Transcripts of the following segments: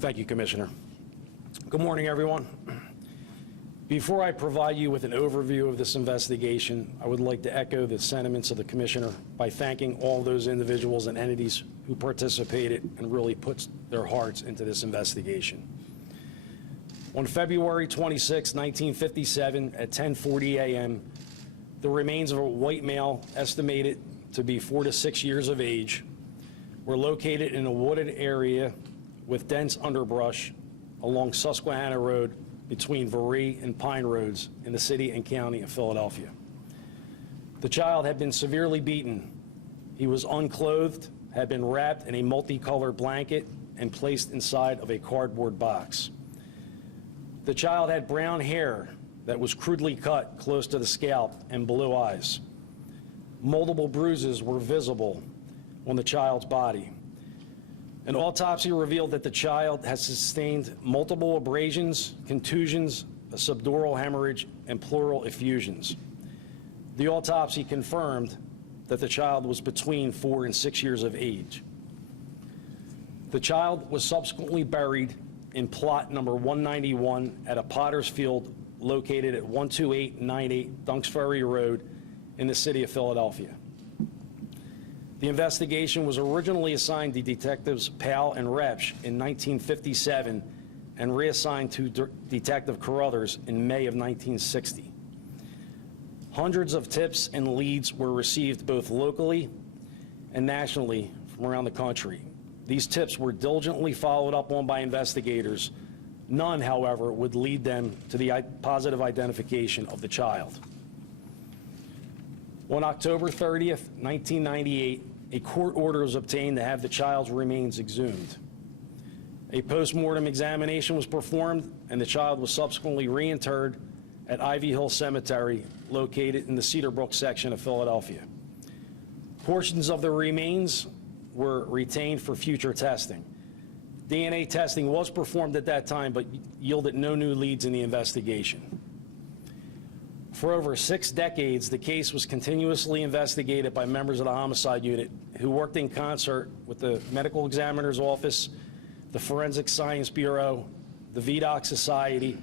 Thank you, Commissioner. Good morning, everyone. Before I provide you with an overview of this investigation, I would like to echo the sentiments of the Commissioner by thanking all those individuals and entities who participated and really put their hearts into this investigation. On February 26, 1957, at 10:40 a.m., the remains of a white male estimated to be 4 to 6 years of age were located in a wooded area with dense underbrush along Susquehanna Road between Varee and Pine Roads in the city and county of Philadelphia. The child had been severely beaten. He was unclothed, had been wrapped in a multicolored blanket, and placed inside of a cardboard box. The child had brown hair that was crudely cut close to the scalp and blue eyes. Multiple bruises were visible on the child's body. An autopsy revealed that the child has sustained multiple abrasions, contusions, a subdural hemorrhage, and pleural effusions. The autopsy confirmed that the child was between 4 and 6 years of age. The child was subsequently buried in plot number 191 at a potter's field located at 12898 Dunks Ferry Road in the city of Philadelphia. The investigation was originally assigned to Detectives Powell and Repsch in 1957 and reassigned to Detective Carruthers in May of 1960. Hundreds of tips and leads were received both locally and nationally from around the country. These tips were diligently followed up on by investigators. None, however, would lead them to the positive identification of the child. On October 30th, 1998, a court order was obtained to have the child's remains exhumed. A post-mortem examination was performed, and the child was subsequently reinterred at Ivy Hill Cemetery, located in the Cedar Brook section of Philadelphia. Portions of the remains were retained for future testing. DNA testing was performed at that time, but yielded no new leads in the investigation. For over 6 decades, the case was continuously investigated by members of the Homicide Unit who worked in concert with the Medical Examiner's Office, the Forensic Science Bureau, the VDOC Society,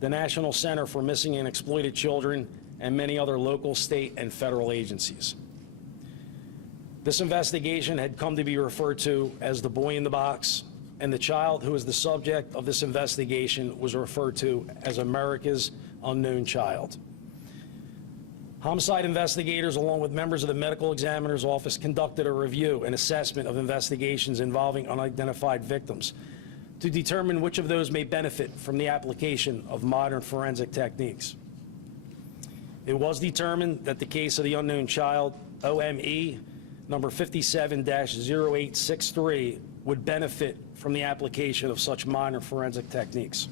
the National Center for Missing and Exploited Children, and many other local, state, and federal agencies. This investigation had come to be referred to as the boy in the box, and the child who is the subject of this investigation was referred to as America's unknown child. Homicide investigators, along with members of the Medical Examiner's Office, conducted a review and assessment of investigations involving unidentified victims to determine which of those may benefit from the application of modern forensic techniques. It was determined that the case of the unknown child, OME number 57-0863, would benefit from the application of such modern forensic techniques.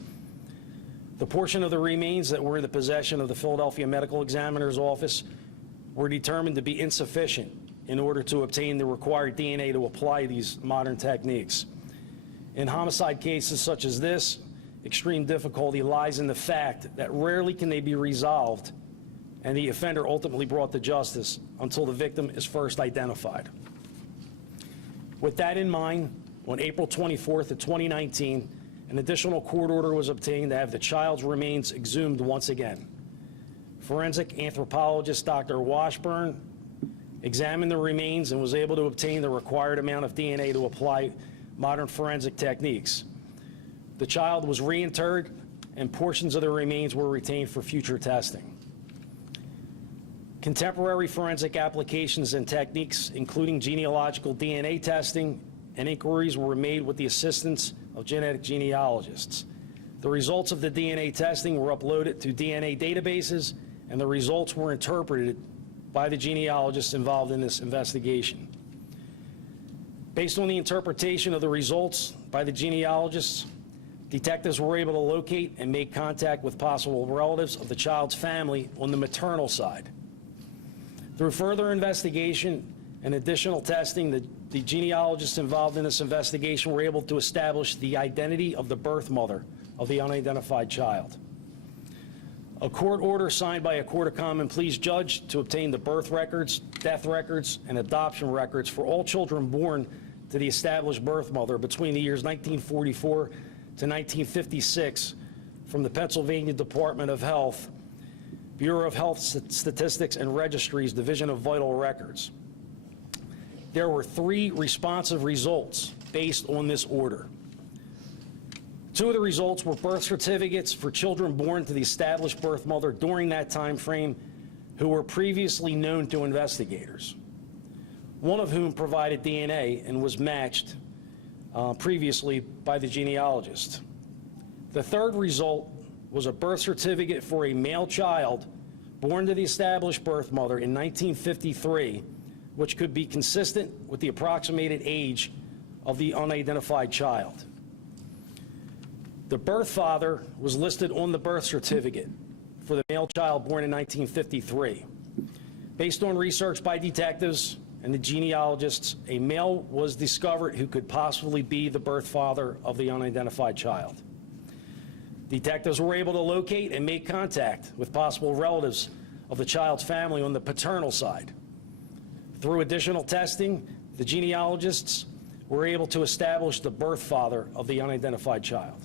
The portion of the remains that were in the possession of the Philadelphia Medical Examiner's Office were determined to be insufficient in order to obtain the required DNA to apply these modern techniques. In homicide cases such as this, extreme difficulty lies in the fact that rarely can they be resolved and the offender ultimately brought to justice until the victim is first identified. With that in mind, on April 24th of 2019, an additional court order was obtained to have the child's remains exhumed once again. Forensic anthropologist Dr. Washburn examined the remains and was able to obtain the required amount of DNA to apply modern forensic techniques. The child was reinterred, and portions of the remains were retained for future testing. Contemporary forensic applications and techniques, including genealogical DNA testing and inquiries, were made with the assistance of genetic genealogists. The results of the DNA testing were uploaded to DNA databases, and the results were interpreted by the genealogists involved in this investigation. Based on the interpretation of the results by the genealogists, detectives were able to locate and make contact with possible relatives of the child's family on the maternal side. Through further investigation and additional testing, the genealogists involved in this investigation were able to establish the identity of the birth mother of the unidentified child. A court order signed by a Court of Common Pleas judge to obtain the birth records, death records, and adoption records for all children born to the established birth mother between the years 1944 to 1956 from the Pennsylvania Department of Health, Bureau of Health Statistics and Registries, Division of Vital Records. There were 3 responsive results based on this order. 2 of the results were birth certificates for children born to the established birth mother during that time frame who were previously known to investigators, one of whom provided DNA and was matched previously by the genealogist. The 3rd result was a birth certificate for a male child born to the established birth mother in 1953, which could be consistent with the approximated age of the unidentified child. The birth father was listed on the birth certificate for the male child born in 1953. Based on research by detectives and the genealogists, a male was discovered who could possibly be the birth father of the unidentified child. Detectives were able to locate and make contact with possible relatives of the child's family on the paternal side. Through additional testing, the genealogists were able to establish the birth father of the unidentified child.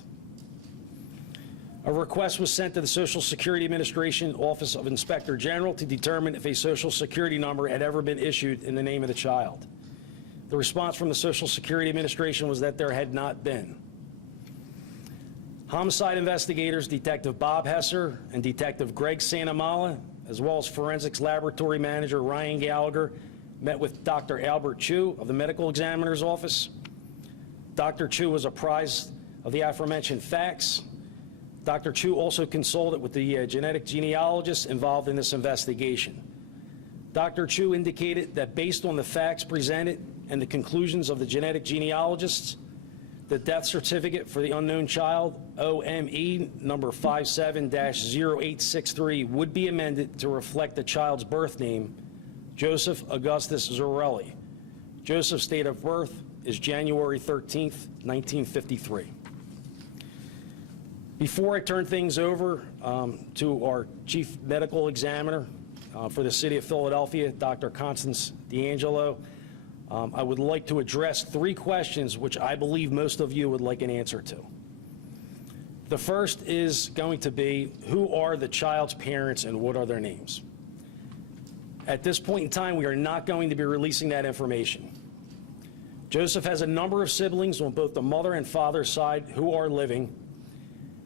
A request was sent to the Social Security Administration Office of Inspector General to determine if a Social Security number had ever been issued in the name of the child. The response from the Social Security Administration was that there had not been. Homicide investigators, Detective Bob Hesser and Detective Greg Santamala, as well as Forensics Laboratory Manager Ryan Gallagher, met with Dr. Albert Chu of the Medical Examiner's Office. Dr. Chu was apprised of the aforementioned facts. Dr. Chu also consulted with the genetic genealogists involved in this investigation. Dr. Chu indicated that based on the facts presented and the conclusions of the genetic genealogists, the death certificate for the unknown child, OME number 57-0863, would be amended to reflect the child's birth name, Joseph Augustus Zorelli. Joseph's date of birth is January 13th, 1953. Before I turn things over to our Chief Medical Examiner for the City of Philadelphia, Dr. Constance D'Angelo, I would like to address 3 questions which I believe most of you would like an answer to. The first is going to be, who are the child's parents and what are their names? At this point in time, we are not going to be releasing that information. Joseph has a number of siblings on both the mother and father's side who are living,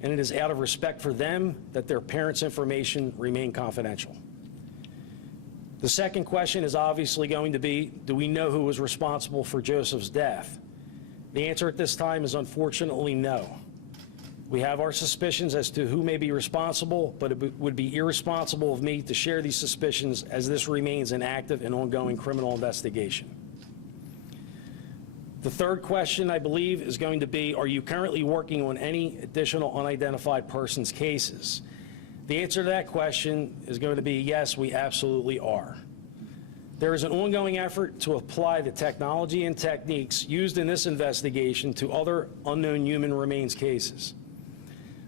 and it is out of respect for them that their parents' information remain confidential. The second question is obviously going to be, do we know who was responsible for Joseph's death? The answer at this time is unfortunately no. We have our suspicions as to who may be responsible, but it would be irresponsible of me to share these suspicions as this remains an active and ongoing criminal investigation. The third question, I believe, is going to be, are you currently working on any additional unidentified persons cases? The answer to that question is going to be yes, we absolutely are. There is an ongoing effort to apply the technology and techniques used in this investigation to other unknown human remains cases.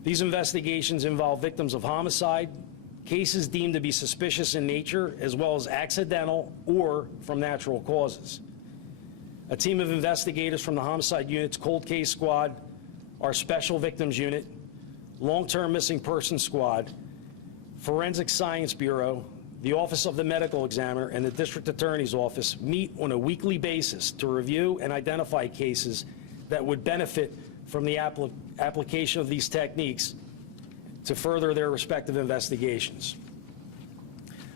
These investigations involve victims of homicide, cases deemed to be suspicious in nature, as well as accidental or from natural causes. A team of investigators from the Homicide Unit's Cold Case Squad, our Special Victims Unit, Long-Term Missing Persons Squad, Forensic Science Bureau, the Office of the Medical Examiner, and the District Attorney's Office meet on a weekly basis to review and identify cases that would benefit from the application of these techniques to further their respective investigations.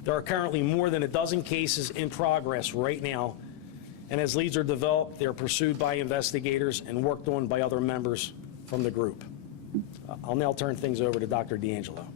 There are currently more than a dozen cases in progress right now, and as leads are developed, they are pursued by investigators and worked on by other members from the group. I'll now turn things over to Dr. D'Angelo.